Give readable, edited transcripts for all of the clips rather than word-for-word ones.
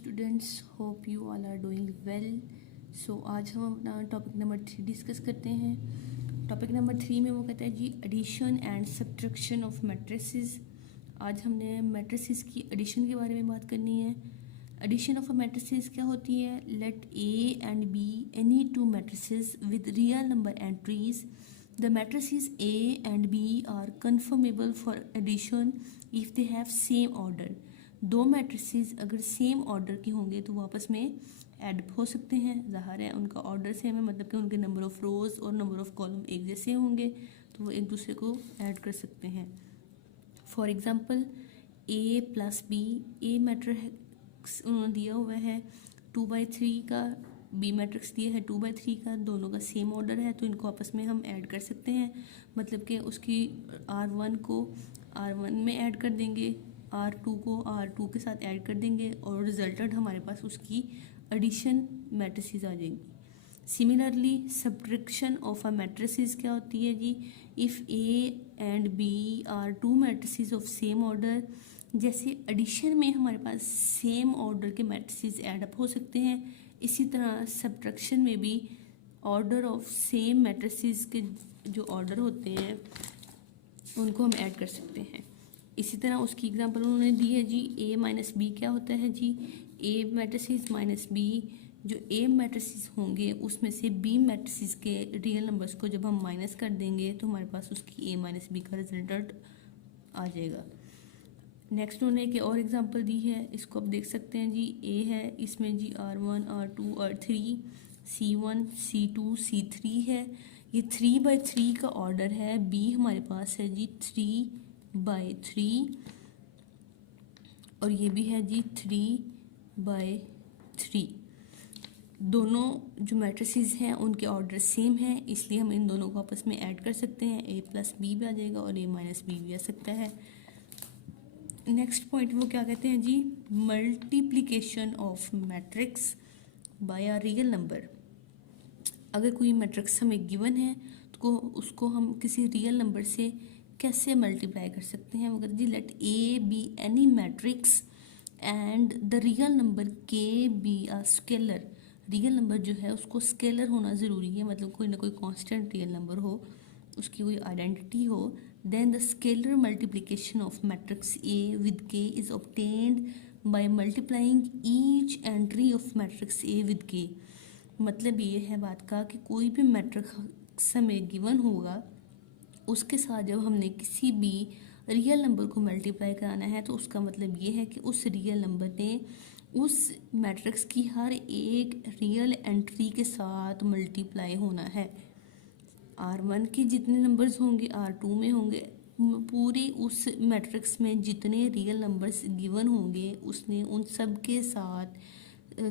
Students, hope you all are doing well. So आज हम अपना टॉपिक नंबर 3 डिस्कस करते हैं। टॉपिक नंबर 3 में वो कहता है जी addition and subtraction of matrices. आज हमने मैट्रिसेस की एडिशन के बारे में बात करनी है। एडिशन ऑफ अ मैट्रिसेस क्या होती है? Let A and B any two matrices with real number entries. The matrices A and B are conformable for addition if they have same order. दो मैट्रिसेस अगर सेम ऑर्डर के होंगे तो वो आपस में ऐड हो सकते हैं। ज़ाहिर है उनका ऑर्डर सेम है, मतलब कि उनके नंबर ऑफ़ रोज़ और नंबर ऑफ़ कॉलम एक जैसे होंगे तो वो एक दूसरे को ऐड कर सकते हैं। For example A plus B, A matrix उन्होंने दिया हुआ है 2/3 का, बी मैट्रिक्स दिया है 2/3 का, दोनों का सेम ऑर्डर है तो इनको आपस में हम ऐड कर सकते हैं। मतलब कि उसकी R1 को R1 में ऐड कर देंगे, R2 को R2 के साथ ऐड कर देंगे और रिजल्टेंट हमारे पास उसकी एडिशन मैट्रिसेस आ जाएंगी। Similarly subtraction of a matrices क्या होती है जी? If A and B are two matrices of same order. जैसे एडिशन में हमारे पास सेम ऑर्डर के मैट्रिसेस ऐड अप हो सकते हैं, इसी तरह सब्ट्रैक्शन में भी ऑर्डर ऑफ सेम मैट्रिसेस के जो ऑर्डर होते हैं उनको हम ऐड कर सकते हैं। इसी तरह उसकी एग्जांपल उन्होंने दी है जी ए माइनस बी। क्या होता है जी? ए मैट्रिसेस माइनस बी, जो ए मैट्रिसेस होंगे उसमें से बी मैट्रिसेस के रियल नंबर्स को जब हम माइनस कर देंगे तो हमारे पास उसकी ए माइनस बी का रिजल्ट आ जाएगा। नेक्स्ट उन्होंने एक और एग्जांपल दी है, इसको आप देख सकते हैं जी। ए है, इसमें जी R1 R2 R3 C1 C2 C3 है। ये 3/3 का ऑर्डर है। बी हमारे पास है जी 3/3 और ये भी है जी 3/3। दोनों जो मैट्रिसेस हैं उनके ऑर्डर सेम हैं, इसलिए हम इन दोनों को आपस में ऐड कर सकते हैं। ए प्लस बी भी आ जाएगा और ए माइनस बी भी आ सकता है। नेक्स्ट पॉइंट वो क्या कहते हैं जी? Multiplication of matrix by a real number. अगर कोई मैट्रिक्स हमें गिवन है तो उसको हम किसी रियल नंबर से कैसे मल्टीप्लाई कर सकते हैं? अगर जी let A be any matrix and the real number k be a scalar. Real number जो है उसको स्केलर होना ज़रूरी है, मतलब कोई ना कोई कांस्टेंट रियल नंबर हो, उसकी कोई आइडेंटिटी हो। Then the scalar multiplication of matrix A with k is obtained by multiplying each entry of matrix A with k. मतलब ये है बात का कि कोई भी मैट्रिक्स हमें गिवन होगा उसके साथ जब हमने किसी भी रियल नंबर को मल्टीप्लाई कराना है तो उसका मतलब ये है कि उस रियल नंबर ने उस मैट्रिक्स की हर एक रियल एंट्री के साथ मल्टीप्लाई होना है। R1 के जितने नंबर्स होंगे R2 में होंगे, पूरे उस मैट्रिक्स में जितने रियल नंबर्स गिवन होंगे उसने उन सब के साथ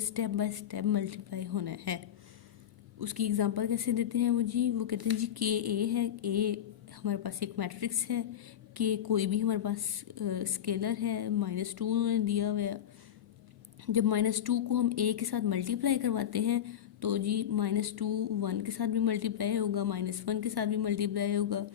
स्टेप बाय स्टेप मल्टीप्लाई होना है। उसकी एग्जांपल कैसे देते हैं वो जी? वो कहते हैं जी के ए है, ए हमारे पास एक मैट्रिक्स है, कि कोई भी हमारे पास स्केलर है, -2 उन्होंने दिया हुआ है। जब -2 को हम ए के साथ मल्टीप्लाई करवाते हैं तो जी -2 1 के साथ भी मल्टीप्लाई होगा, -1 के साथ भी मल्टीप्लाई होगा,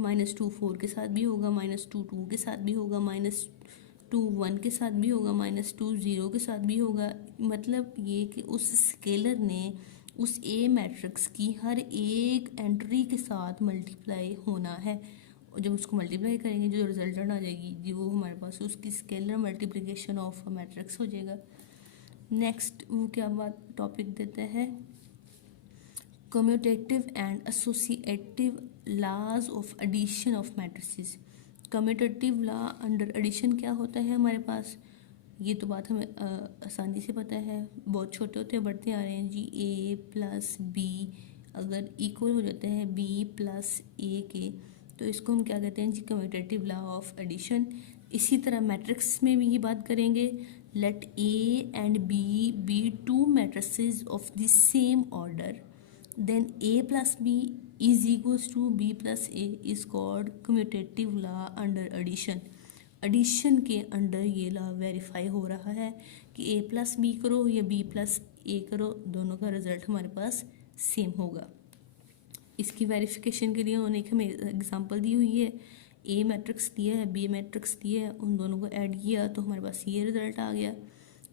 -2 4 के साथ भी होगा, -2 2 के साथ भी होगा, -2 1 के साथ भी होगा, -2 0 के साथ भी होगा। मतलब ये कि उस स्केलर ने उस ए मैट्रिक्स की हर एक एंट्री के साथ मल्टीप्लाई होना है और जब उसको मल्टीप्लाई करेंगे जो रिजल्टेंट आ जाएगी जी वो हमारे पास उसकी scalar multiplication of a matrix हो जाएगा। नेक्स्ट वो क्या बात टॉपिक देता है? Commutative and associative laws of addition of matrices. Commutative law under addition क्या होता है हमारे पास? ये तो बात हमें आसानी से पता है, बहुत छोटे होते बढ़ते आ रहे हैं जी। ए प्लस बी अगर इक्वल हो जाते हैं बी प्लस ए के तो इसको हम क्या कहते हैं जी? Commutative law of addition. इसी तरह मैट्रिक्स में भी ये बात करेंगे। Let A and B be two matrices of the same order, then A plus B is equals to B plus A is called commutative law under addition. Addition के under ये लॉ वेरीफाई हो रहा है कि ए प्लस बी करो या B plus ए करो, दोनों का रिजल्ट हमारे पास सेम होगा। इसकी वेरिफिकेशन के लिए उन्होंने एक हमें एग्जांपल दी हुई है। ए मैट्रिक्स दिया है, बी मैट्रिक्स दिया है, उन दोनों को ऐड किया तो हमारे पास ये रिजल्ट आ गया।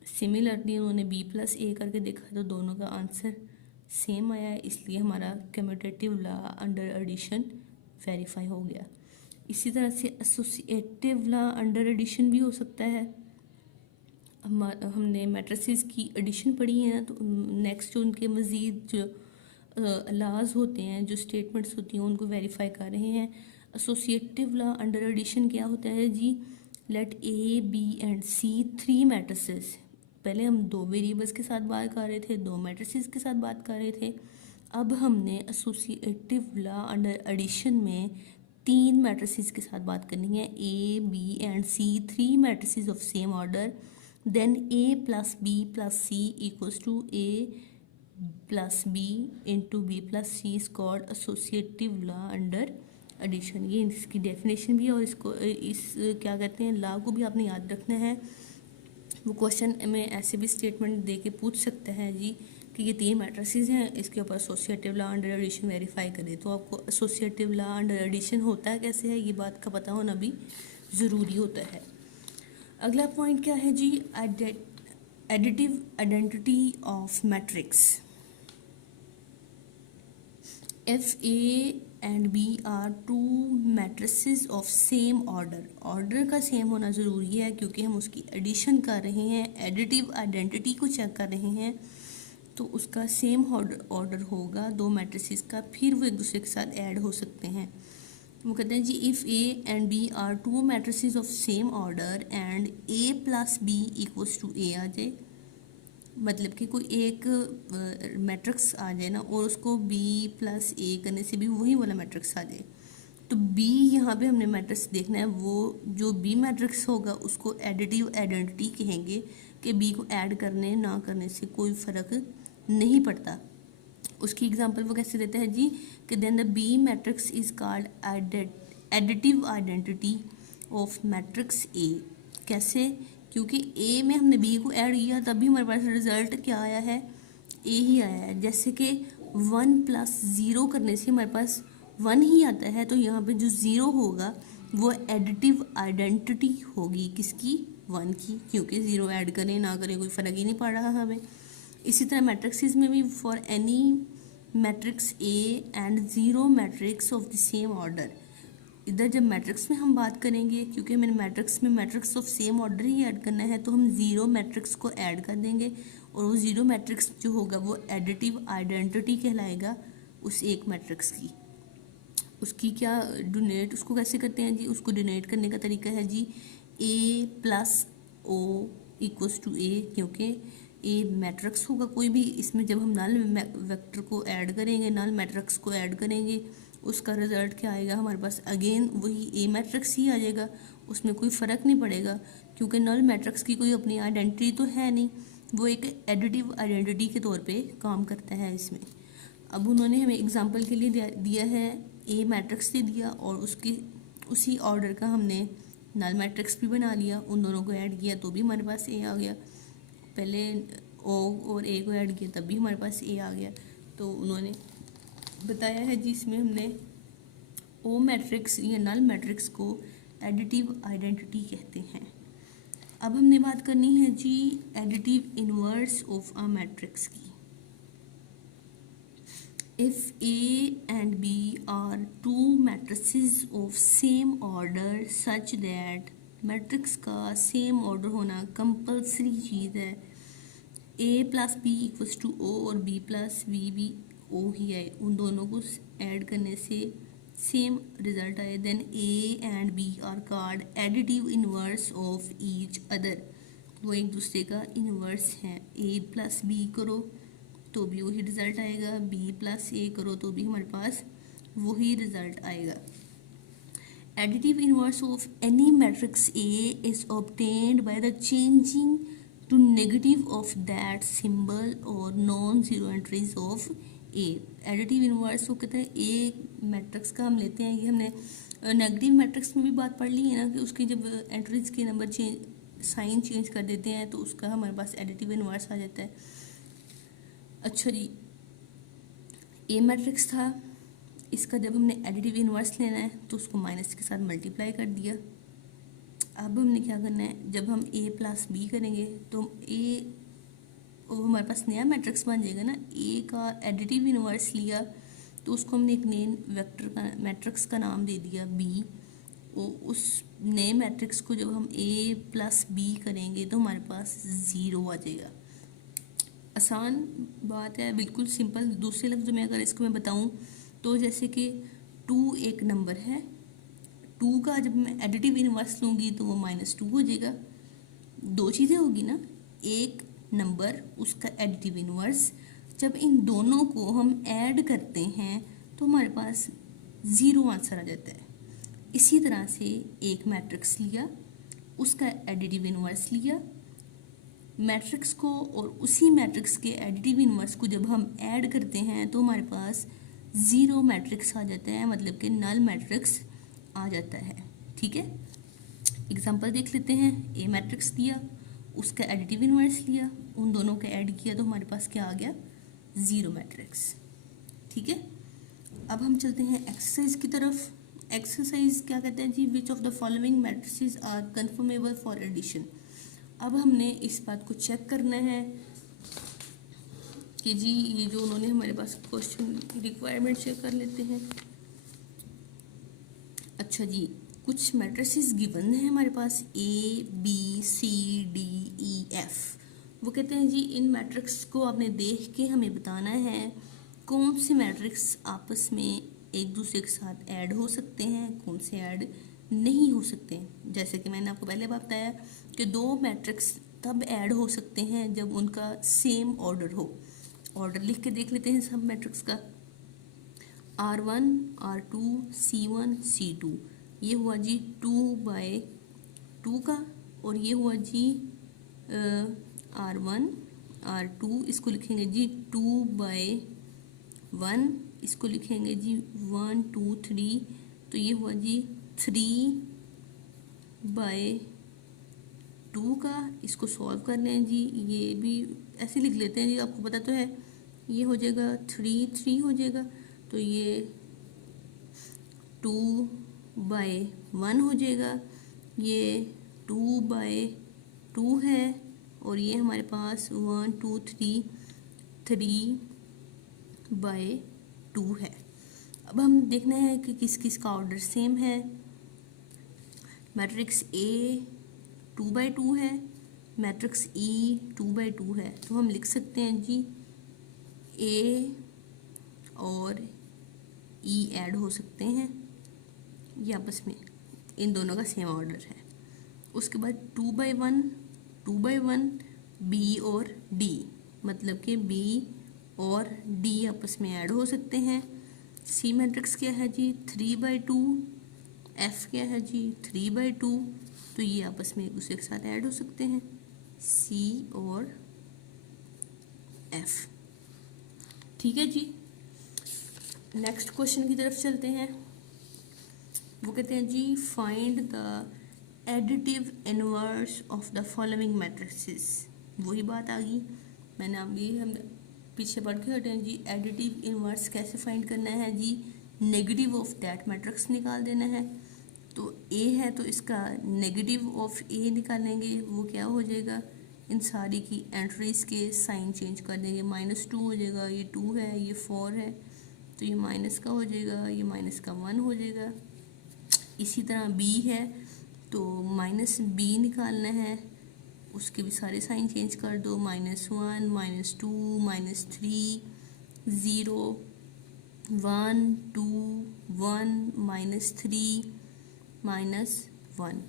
सिमिलरली उन्होंने बी प्लस ए करके देखा तो दोनों का आंसर सेम आया है, इसलिए हमारा commutative law under addition verify हो गया। इसी तरह से एसोसिएटिव लॉ अंडर एडिशन भी हो सकता है। हमने मैट्रिसेस की एडिशन पढ़ी है, तो नेक्स्ट जो उनके मज़ीद जो लॉज होते हैं, जो स्टेटमेंट्स होती हैं, उनको वेरीफाई कर रहे हैं। एसोसिएटिव लॉ अंडर एडिशन क्या होता है जी? Let A B and C 3 matrices. पहले हम 2 वेरिएबल्स के साथ बात कर रहे थे, 2 मैट्रिसेस के साथ बात कर रहे थे। अब हमने एसोसिएटिव लॉ अंडर एडिशन में 3 मैट्रिसेस के साथ बात करनी है, A B and C 3 matrices of same order. Then A plus B plus C equals to A plus B into B plus C is called associative law under addition. ये इसकी definition भी है, और इसको इस क्या कहते हैं लॉ को भी आपने याद रखना है। वो क्वेश्चन में ऐसे भी स्टेटमेंट दे के पूछ सकता है जी कि ये 3 मैट्रिसेस हैं, इसके ऊपर associative law under addition verify करें। तो आपको एसोसिएटिव लॉ अंडर एडिशन होता है कैसे है, ये बात का पता होना भी ज़रूरी होता है। अगला पॉइंट क्या है जी? Additive identity of matrix. If A and B are 2 matrices of same order, order का सेम होना ज़रूरी है क्योंकि हम उसकी एडिशन कर रहे हैं, एडिटिव आइडेंटिटी को चेक कर रहे हैं, तो उसका सेम ऑर्डर होगा 2 मैट्रिसेस का, फिर वो एक दूसरे के साथ ऐड हो सकते हैं। वो कहते हैं जी if A and B are 2 matrices of same order and A plus B equals to A आ जाए, मतलब कि कोई एक मैट्रिक्स आ जाए ना और उसको बी प्लस ए करने से भी वही वाला मैट्रिक्स आ जाए, तो बी यहाँ पे हमने मैट्रिक्स देखना है, वो जो बी मैट्रिक्स होगा उसको एडिटिव आइडेंटिटी कहेंगे कि बी को ऐड करने ना करने से कोई फ़र्क नहीं पड़ता। उसकी एग्जांपल वो कैसे देते हैं जी कि then the B matrix is called additive identity of matrix A. कैसे? क्योंकि ए में हमने बी को ऐड किया तभी हमारे पास रिजल्ट क्या आया है? ए ही आया है। जैसे कि 1 प्लस 0 करने से हमारे पास 1 ही आता है, तो यहाँ पे जो 0 होगा वो एडिटिव आइडेंटिटी होगी किसकी? 1 की, क्योंकि 0 ऐड करें ना करें कोई फ़र्क ही नहीं पड़ रहा हमें। इसी तरह मैट्रिक्स में भी for any matrix A and 0 matrix of the same order. इधर जब मैट्रिक्स में हम बात करेंगे, क्योंकि मैंने मैट्रिक्स में matrix of same order he add करना है, तो हम 0 मैट्रिक्स को ऐड कर देंगे और वो 0 मैट्रिक्स जो होगा वो एडिटिव आइडेंटिटी कहलाएगा उस एक मैट्रिक्स की। उसकी क्या डोनेट उसको कैसे करते हैं जी? उसको डोनेट करने का तरीका है जी ए प्लस ओ इक्वल्स टू ए, क्योंकि ए मैट्रिक्स होगा कोई भी, इसमें जब हम नल वेक्टर को ऐड करेंगे, नल मैट्रिक्स को ऐड करेंगे, उसका रिजल्ट क्या आएगा हमारे पास? अगेन वही ए मैट्रिक्स ही आ जाएगा, उसमें कोई फ़र्क नहीं पड़ेगा, क्योंकि नल मैट्रिक्स की कोई अपनी आइडेंटिटी तो है नहीं, वो एक एडिटिव आइडेंटिटी के तौर पे काम करता है इसमें। अब उन्होंने हमें एग्जांपल के लिए दिया है, ए मैट्रिक्स दे दिया और उसकी उसी ऑर्डर का हमने नल मैट्रिक्स भी बना लिया, उन दोनों को ऐड किया तो भी हमारे पास ए आ गया। पहले ओ और ए को ऐड किया तब भी हमारे पास ए आ गया। तो उन्होंने बताया है जिसमें हमने ओ मैट्रिक्स या नल मैट्रिक्स को एडिटिव आइडेंटिटी कहते हैं। अब हमने बात करनी है जी additive inverse of a matrix की। If A and B are 2 matrices of same order such that, matrix का सेम ऑर्डर होना कंपल्सरी चीज़ है। A plus B equals to O और बी प्लस बी भी ओ ही आए, उन दोनों को ऐड करने से सेम रिजल्ट आए, then A and B are called additive inverse of each other. वो एक दूसरे का इनवर्स है। ए प्लस बी करो तो भी वही रिजल्ट आएगा, बी प्लस ए करो तो भी हमारे पास वही रिजल्ट आएगा। Additive inverse of any matrix A is obtained by the changing to negative of that symbol और non zero entries of A. Additive inverse वो कहते हैं ए मैट्रिक्स का हम लेते हैं, ये हमने नेगेटिव मैट्रिक्स में भी बात पढ़ ली है ना कि उसकी जब एंट्रीज के नंबर साइन चेंज कर देते हैं तो उसका हमारे पास एडिटिव इनवर्स आ जाता है। अच्छा जी, ए मैट्रिक्स था, इसका जब हमने एडिटिव इनवर्स लेना है तो उसको माइनस के साथ मल्टीप्लाई कर दिया। अब हमने क्या करना है, जब हम ए प्लस बी करेंगे तो ए, वो हमारे पास नया मैट्रिक्स बन जाएगा ना। ए का एडिटिव इनवर्स लिया तो उसको हमने एक नए वेक्टर का मैट्रिक्स का नाम दे दिया बी। उस नए मैट्रिक्स को जब हम ए प्लस बी करेंगे तो हमारे पास ज़ीरो आ जाएगा। आसान बात है, बिल्कुल सिंपल। दूसरे लफ्ज़ों में अगर इसको मैं बताऊं तो जैसे कि 2 एक नंबर है, 2 का जब मैं एडिटिव इनवर्स लूँगी तो वो -2 हो जाएगा। दो चीज़ें होगी ना, एक नंबर उसका एडिटिव इनवर्स, जब इन दोनों को हम ऐड करते हैं तो हमारे पास ज़ीरो आंसर आ जाता है। इसी तरह से एक मैट्रिक्स लिया, उसका एडिटिव इनवर्स लिया, मैट्रिक्स को और उसी मैट्रिक्स के एडिटिव इनवर्स को जब हम ऐड करते हैं तो हमारे पास ज़ीरो मैट्रिक्स आ जाता है, मतलब कि नल मैट्रिक्स आ जाता है। ठीक है, एग्जांपल देख लेते हैं। ए मैट्रिक्स दिया, उसका एडिटिव इनवर्स लिया, उन दोनों का ऐड किया तो हमारे पास क्या आ गया, ज़ीरो मैट्रिक्स। ठीक है, अब हम चलते हैं एक्सरसाइज की तरफ। एक्सरसाइज क्या कहते हैं जी, which of the following matrices are conformable for addition. अब हमने इस बात को चेक करना है कि जी ये जो उन्होंने हमारे पास क्वेश्चन रिक्वायरमेंट चेक कर लेते हैं। अच्छा जी, कुछ मैट्रिसेस गिवन है हमारे पास A B C D E F. वो कहते हैं जी इन मैट्रिक्स को आपने देख के हमें बताना है कौन से मैट्रिक्स आपस में एक दूसरे के साथ ऐड हो सकते हैं, कौन से ऐड नहीं हो सकते। जैसे कि मैंने आपको पहले बताया कि दो मैट्रिक्स तब ऐड हो सकते हैं जब उनका सेम ऑर्डर हो। ऑर्डर लिख के देख लेते हैं सब मैट्रिक्स का। R1 R2 C1 C2, ये हुआ जी 2/2 का, और ये हुआ जी R1 R2, इसको लिखेंगे जी 2/1, इसको लिखेंगे जी 1 2 3, तो ये हुआ जी 3/2 का। इसको सॉल्व कर लें जी, ये भी ऐसे लिख लेते हैं जी, आपको पता तो है। ये हो जाएगा 3 हो जाएगा, तो ये 2/1 हो जाएगा, ये 2/2 है, और ये हमारे पास 1 2 3 3/2 है। अब हम देखना है कि किस किस का ऑर्डर सेम है। मैट्रिक्स ए 2/2 है, मैट्रिक्स ई 2/2 है, तो हम लिख सकते हैं जी ए और ई ऐड हो सकते हैं, ये आपस में इन दोनों का सेम ऑर्डर है। उसके बाद 2/1 बी और डी, मतलब कि बी और डी आपस में ऐड हो सकते हैं। सी मैट्रिक्स क्या है जी 3/2, एफ क्या है जी 3/2, तो ये आपस में एक दूसरे के साथ ऐड हो सकते हैं, सी और एफ। ठीक है जी, नेक्स्ट क्वेश्चन की तरफ चलते हैं। वो कहते हैं जी find the additive inverse of the following matrices. वही बात आ गई, मैंने अभी हम पीछे पढ़ के हटे हैं जी। एडिटिव इनवर्स कैसे फाइंड करना है जी, नेगेटिव ऑफ दैट मैट्रिक्स निकाल देना है। तो ए है तो इसका नेगेटिव ऑफ ए निकालेंगे, वो क्या हो जाएगा, इन सारी की एंट्रीज के साइन चेंज कर देंगे। -2 हो जाएगा, ये 2 है, ये 4 है, तो ये माइनस का हो जाएगा, ये -1 हो जाएगा। इसी तरह बी है तो -b निकालना है, उसके भी सारे साइन चेंज कर दो, -1 -2 -3 0 1 2 1 -3 -1।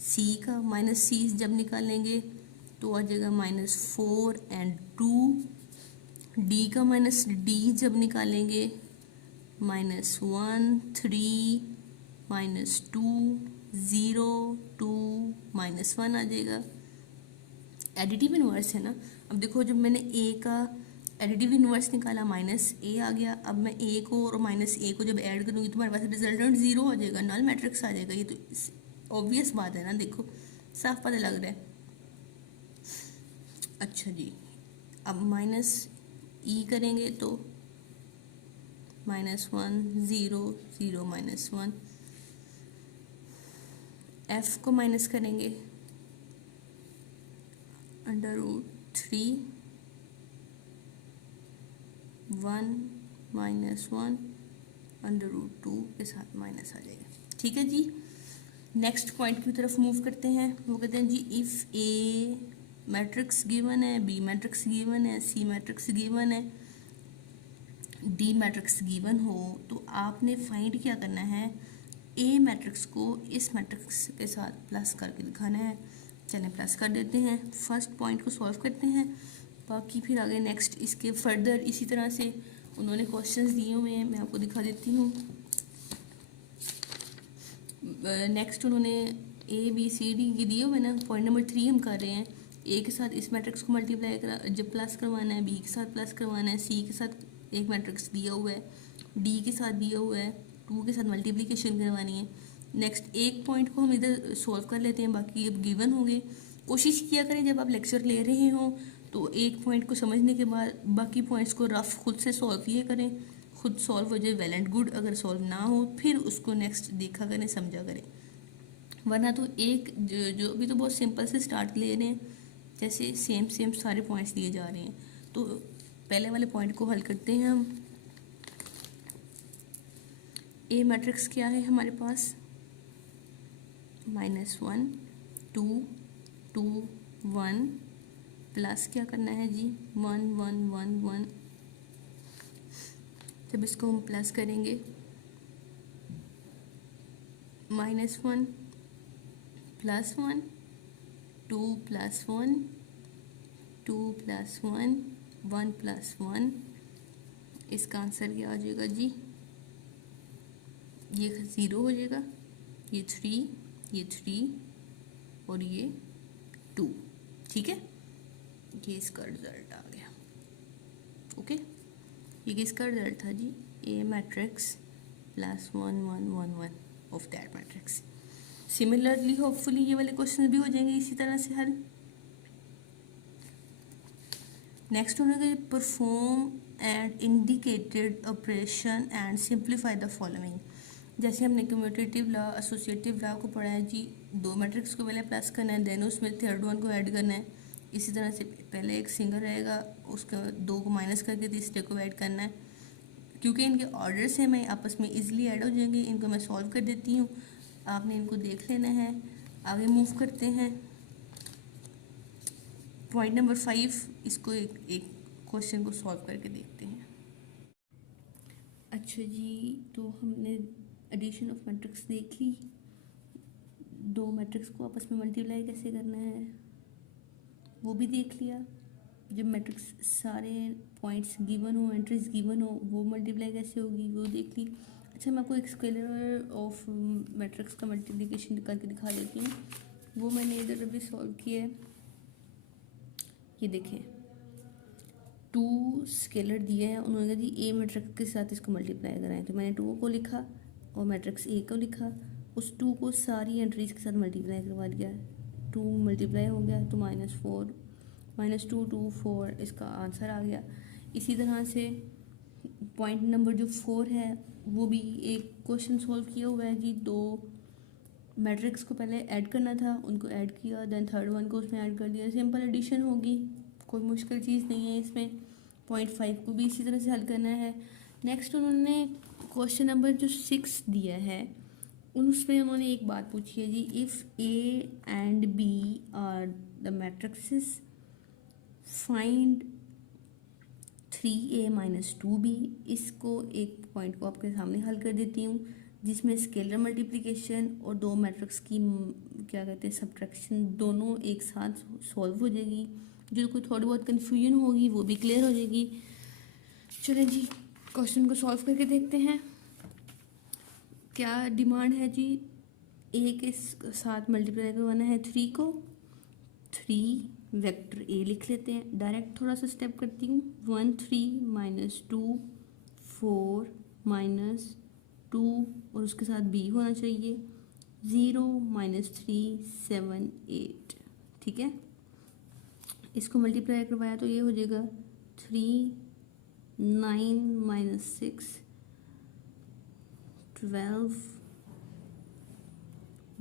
सी का -c जब निकालेंगे तो आ जाएगा -4 एंड 2। डी का -d जब निकालेंगे -1 3 -2 0 2 -1 आ जाएगा। एडिटिव इनवर्स है ना। अब देखो जब मैंने ए का एडिटिव इनवर्स निकाला -a आ गया, अब मैं a को और -a को जब ऐड करूँगी तो हमारे पास रिजल्टेंट 0 आ जाएगा, नल मैट्रिक्स आ जाएगा। ये तो ऑब्वियस बात है ना, देखो साफ पता लग रहा है। अच्छा जी, अब -e करेंगे तो -1 0 0 -1, एफ को माइनस करेंगे √3 1 -1 √2 के साथ माइनस आ जाएगा। ठीक है जी, नेक्स्ट पॉइंट की तरफ मूव करते हैं। वो कहते हैं जी इफ़ ए मैट्रिक्स गिवन है, बी मैट्रिक्स गिवन है, सी मैट्रिक्स गिवन है, डी मैट्रिक्स गिवन हो, तो आपने फाइंड क्या करना है, ए मैट्रिक्स को इस मैट्रिक्स के साथ प्लस करके दिखाना है। चलें प्लस कर देते हैं, फर्स्ट पॉइंट को सॉल्व करते हैं, बाकी फिर आगे नेक्स्ट इसके फर्दर इसी तरह से उन्होंने क्वेश्चंस दिए हुए हैं, मैं आपको दिखा देती हूँ। नेक्स्ट उन्होंने ए बी सी डी ये दिए हुए ना, पॉइंट नंबर 3 हम कर रहे हैं। ए के साथ इस मैट्रिक्स को मल्टीप्लाई जब प्लस करवाना है, बी के साथ प्लस करवाना है, सी के साथ एक मैट्रिक्स दिया हुआ है, डी के साथ दिया हुआ है, 2 के साथ मल्टीप्लिकेशन करवानी है। नेक्स्ट एक पॉइंट को हम इधर सॉल्व कर लेते हैं, बाकी अब गिवन होंगे। कोशिश किया करें जब आप लेक्चर ले रहे हो तो एक पॉइंट को समझने के बाद बाकी पॉइंट्स को रफ खुद से सॉल्व किए करें, खुद सॉल्व हो जाए वेल एंड गुड, अगर सॉल्व ना हो फिर उसको नेक्स्ट देखा करें, समझा करें, वरना तो एक जो भी तो बहुत सिंपल से स्टार्ट ले रहे हैं, जैसे सेम सारे पॉइंट्स दिए जा रहे हैं। तो पहले वाले पॉइंट को हल करते हैं हम। ए मैट्रिक्स क्या है हमारे पास, -1 2 2 1 प्लस क्या करना है जी 1 1 1 1। जब इसको हम प्लस करेंगे -1 +1 2 + 1 2 + 1 1 + 1, इसका आंसर क्या आ जाएगा जी, ये 0 हो जाएगा, ये 3, ये 3 और ये 2। ठीक है, ये इसका रिजल्ट आ गया। ओके, ये किसका रिजल्ट था जी, A matrix +1 1 1 1 of that matrix. Similarly hopefully ये वाले क्वेश्चन भी हो जाएंगे इसी तरह से हल। नेक्स्ट होने perform and indicated operation and simplify the following. जैसे हमने कम्यूटेटिव लॉ एसोसिएटिव लॉ को पढ़ा है जी, 2 मैट्रिक्स को पहले प्लस करना है, देन उसमें थर्ड वन को ऐड करना है। इसी तरह से पहले एक सिंगल रहेगा, उसका 2 को माइनस करके तीसरे को ऐड करना है। क्योंकि इनके ऑर्डर से मैं आपस में इजीली ऐड हो जाएंगे, इनको मैं सॉल्व कर देती हूँ, आपने इनको देख लेना है। आगे मूव करते हैं, पॉइंट नंबर 5, इसको एक क्वेश्चन को सॉल्व करके देखते हैं। अच्छा जी, तो हमने एडिशन ऑफ मैट्रिक्स देख ली, 2 मैट्रिक्स को आपस में मल्टीप्लाई कैसे करना है वो भी देख लिया। जब मैट्रिक्स सारे पॉइंट्स गिवन हो, एंट्रीज गिवन हो, वो मल्टीप्लाई कैसे होगी वो देख ली। अच्छा, मैं आपको एक स्केलर ऑफ मैट्रिक्स का मल्टीप्लिकेशन करके दिखा देती हूँ, वो मैंने इधर अभी सॉल्व किया है। ये देखें, 2 स्केलर दिया है, उन्होंने कहा जी ए मैट्रिक्स के साथ इसको मल्टीप्लाई कराएं, तो मैंने 2 को लिखा और मैट्रिक्स ए को लिखा, उस 2 को सारी एंट्रीज के साथ मल्टीप्लाई करवा दिया, 2 मल्टीप्लाई हो गया तो -4 -2 2 4, इसका आंसर आ गया। इसी तरह से पॉइंट नंबर जो 4 है वो भी एक क्वेश्चन सॉल्व किया हुआ है जी, 2 मैट्रिक्स को पहले ऐड करना था, उनको ऐड किया, देन थर्ड वन को उसमें ऐड कर दिया, सिंपल एडिशन होगी, कोई मुश्किल चीज़ नहीं है इसमें। पॉइंट 5 को भी इसी तरह से हल करना है। नेक्स्ट उन्होंने क्वेश्चन नंबर जो 6 दिया है उसमें उन्होंने एक बात पूछी है जी, if A and B are the matrixes find 3a - 2b। इसको एक पॉइंट को आपके सामने हल कर देती हूँ, जिसमें स्केलर मल्टीप्लिकेशन और 2 मैट्रिक्स की क्या कहते हैं सब्ट्रैक्शन दोनों एक साथ सॉल्व हो जाएगी, जो कोई थोड़ी बहुत कन्फ्यूजन होगी वो भी क्लियर हो जाएगी। चलिए जी, क्वेश्चन को सॉल्व करके देखते हैं। क्या डिमांड है जी, ए के साथ मल्टीप्लाई करवाना है 3 को, 3 वेक्टर ए लिख लेते हैं, डायरेक्ट थोड़ा सा स्टेप करती हूँ, 1 3 -2 4 -2 और उसके साथ बी होना चाहिए, 0 -3 7 8। ठीक है, इसको मल्टीप्लाई करवाया तो ये हो जाएगा 3 9 -6 12 -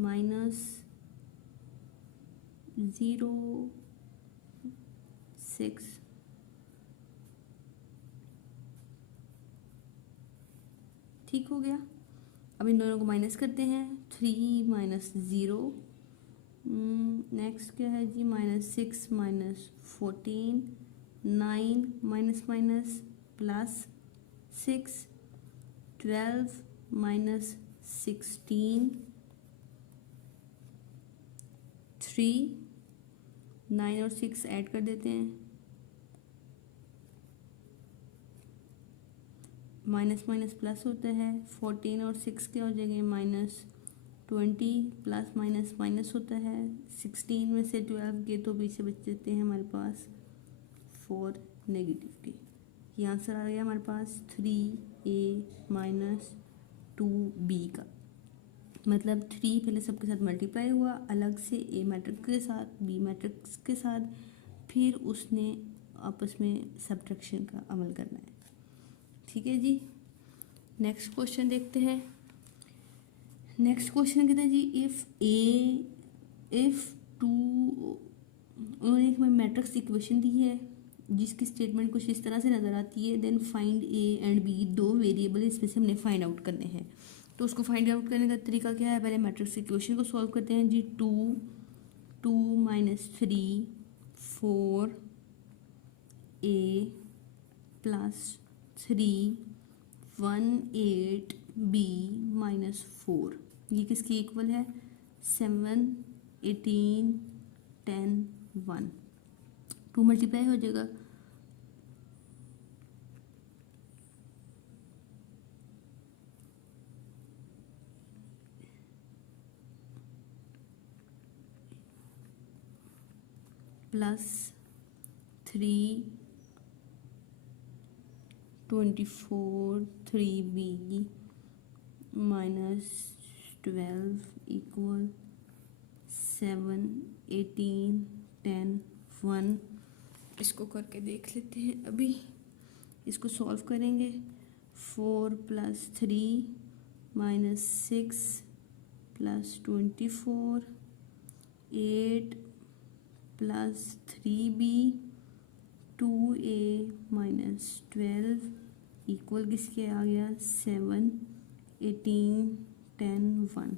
0 6 ठीक हो गया। अब इन दोनों को माइनस करते हैं, 3 माइनस 0, नेक्स्ट क्या है जी, -6 minus 14, 9 minus minus plus 6, 12 minus 16, 3, 9 और 6 ऐड कर देते हैं, माइनस माइनस प्लस होता है, 14 और 6 क्या हो जाएंगे, -20, प्लस माइनस माइनस होता है, 16 में से 12 के तो पीछे बच जाते हैं हमारे पास 4 नेगेटिव के। ये आंसर आ गया हमारे पास 3a माइनस 2b का। मतलब 3 पहले सबके साथ मल्टीप्लाई हुआ अलग से, a मैट्रिक्स के साथ b मैट्रिक्स के साथ, फिर उसने आपस में सब्ट्रैक्शन का अमल करना है। ठीक है जी, नेक्स्ट क्वेश्चन देखते हैं। नेक्स्ट क्वेश्चन कहते हैं जी, इफ़ टू, उन्होंने एक मैट्रिक्स इक्वेशन दी है जिसकी स्टेटमेंट कुछ इस तरह से नज़र आती है, then find A and B, दो वेरिएबल इसमें से हमने फाइंड आउट करने हैं। तो उसको फाइंड आउट करने का तरीका क्या है, पहले मैट्रिक्स इक्वेशन को सॉल्व करते हैं जी। 2 minus 3 4 a plus 3 1 8 b minus 4, ये किसकी इक्वल है, 7 18 10 1, 2 मल्टीप्लाई हो जाएगा, प्लस 3 24 3b माइनस 12 इक्वल 7 18 10 1। इसको करके देख लेते हैं, अभी इसको सॉल्व करेंगे। 4 plus 3 minus 6 plus 24, 8 plus 3b 2a minus 12 equal किसके आ गया, 7 18 10 1।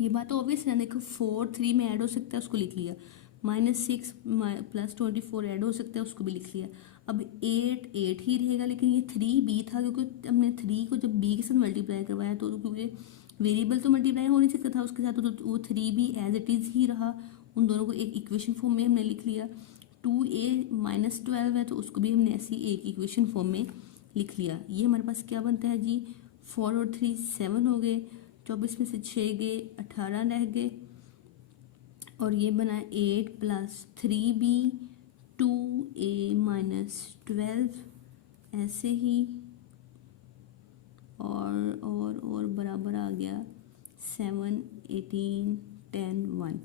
ये बात तो ऑब्वियस है, देखो 4 3 में ऐड हो सकता है, उसको लिख लिया, -6 प्लस 24 ऐड हो सकता है, उसको भी लिख लिया। अब 8 8 ही रहेगा, लेकिन ये 3b था क्योंकि हमने 3 को जब b के साथ मल्टीप्लाई करवाया तो क्योंकि वेरिएबल तो मल्टीप्लाई हो नहीं सकता था उसके साथ, तो वो 3b एज इट इज़ ही रहा, उन दोनों को एक इक्वेशन फॉर्म में हमने लिख लिया। 2a माइनस 12 है तो उसको भी हमने ऐसी एक इक्वेशन फॉर्म में लिख लिया। ये हमारे पास क्या बनता है जी, 4 और 3 7 हो गए, 24 में से 6 गए, 18 रह गए, और ये बना 8 प्लस 3b 2a माइनस 12, ऐसे ही और बराबर आ गया 7 18 10 1।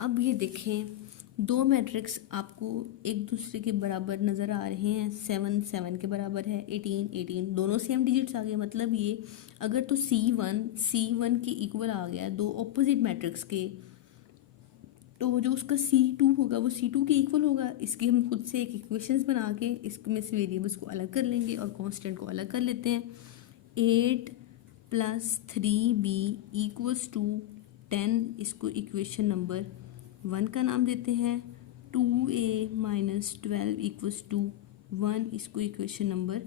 अब ये देखें, दो मैट्रिक्स आपको एक दूसरे के बराबर नज़र आ रहे हैं, 7 7 के बराबर है, 18 18, दोनों सेम डिजिट्स आ गए। मतलब ये अगर तो C1 के इक्वल आ गया दो ऑपोजिट मैट्रिक्स के, तो जो उसका C2 होगा वो C2 के इक्वल होगा। इसकी हम खुद से एक इक्वेशंस बना के इसमें से वेरिएबल्स को अलग कर लेंगे और कांस्टेंट को अलग कर लेते हैं। 8 प्लस 3b इक्वल्स टू 10, इसको इक्वेशन नंबर 1 का नाम देते हैं। 2a माइनस 12 इक्वल्स टू 1, इसको इक्वेशन नंबर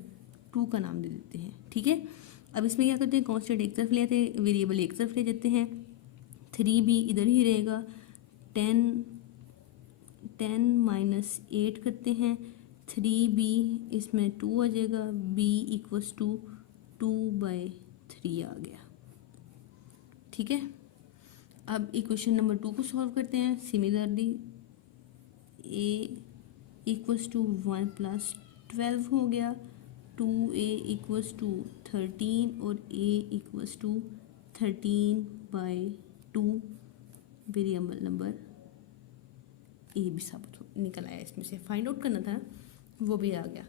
2 का नाम दे देते हैं। ठीक है, अब इसमें क्या करते हैं, कांस्टेंट एक तरफ ले आते हैं, वेरिएबल एक तरफ ले जाते हैं, 3b इधर ही रहेगा, 10 माइनस 8 करते हैं, 3b इसमें 2 आ जाएगा, b इक्वल्स टू 2/3 आ गया। ठीक है, अब इक्वेशन नंबर 2 को सॉल्व करते हैं। Similarly a equals to 1 plus 12 हो गया, 2a इक्वल्स टू 13 और a equals to 13/2, variable number a भी साबित हो निकल आया, इसमें से फाइंड आउट करना था वो भी आ गया।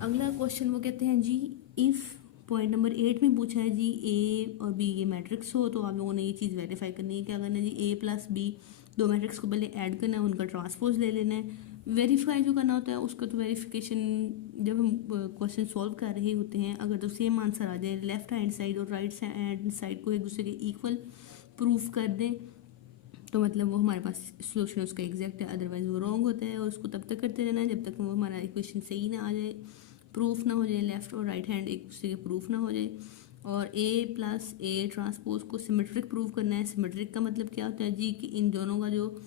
अगला क्वेश्चन वो कहते हैं जी, इफ़ पॉइंट नंबर 8 में पूछा है जी a और b ये मैट्रिक्स हो, तो आप लोगों ने ये चीज़ वेरीफाई करनी है। क्या करना है जी, a प्लस b दो मैट्रिक्स को पहले ऐड करना है, उनका ट्रांसपोज ले लेना है। वेरीफाई जो करना होता है उसका तो वेरिफिकेशन जब हम क्वेश्चन सॉल्व कर रहे होते हैं, अगर तो सेम आंसर आ जाए, लेफ्ट हैंड साइड और राइट हैंड साइड को एक दूसरे के इक्वल प्रूफ कर दें तो मतलब वो हमारे पास सोल्यूशन उसका एग्जैक्ट है, अदरवाइज वो रॉन्ग होता है। और उसको तब तक करते रहना है जब तक वो हमारा इक्वेशन सही ना आ जाए, प्रूफ ना हो जाए, लेफ्ट और राइट हैंड एक दूसरे के प्रूफ ना हो जाए। और ए प्लस ए ट्रांसपोज को सिमेट्रिक प्रूव करना है। सिमेट्रिक का मतलब क्या होता है जी कि इन दोनों का जो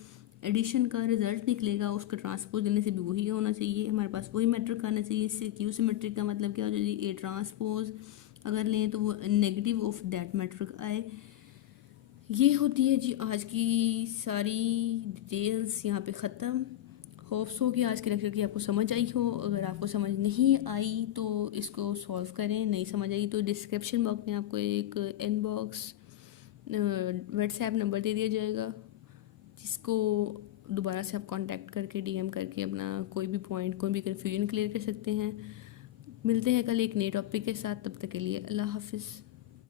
एडिशन का रिजल्ट निकलेगा उसका ट्रांसपोज देने से भी वही होना चाहिए, हमारे पास वही मैट्रिक आना चाहिए। इससे क्यू सिमेट्रिक का मतलब क्या होता है जी, ए ट्रांसपोज अगर लें तो वो नेगेटिव ऑफ दैट मैट्रिक आए। ये होती है जी आज की सारी डिटेल्स यहाँ पे ख़त्म। होप्स हो कि आज के लेक्चर की आपको समझ आई हो। अगर आपको समझ नहीं आई तो इसको सॉल्व करें, नहीं समझ आई तो डिस्क्रिप्शन बॉक्स में आपको एक इनबॉक्स व्हाट्सएप नंबर दे दिया जाएगा, जिसको दोबारा से आप कांटेक्ट करके डीएम करके अपना कोई भी पॉइंट, कोई भी कन्फ्यूजन क्लियर कर सकते हैं। मिलते हैं कल एक नए टॉपिक के साथ, तब तक के लिए अल्लाह हाफिज़।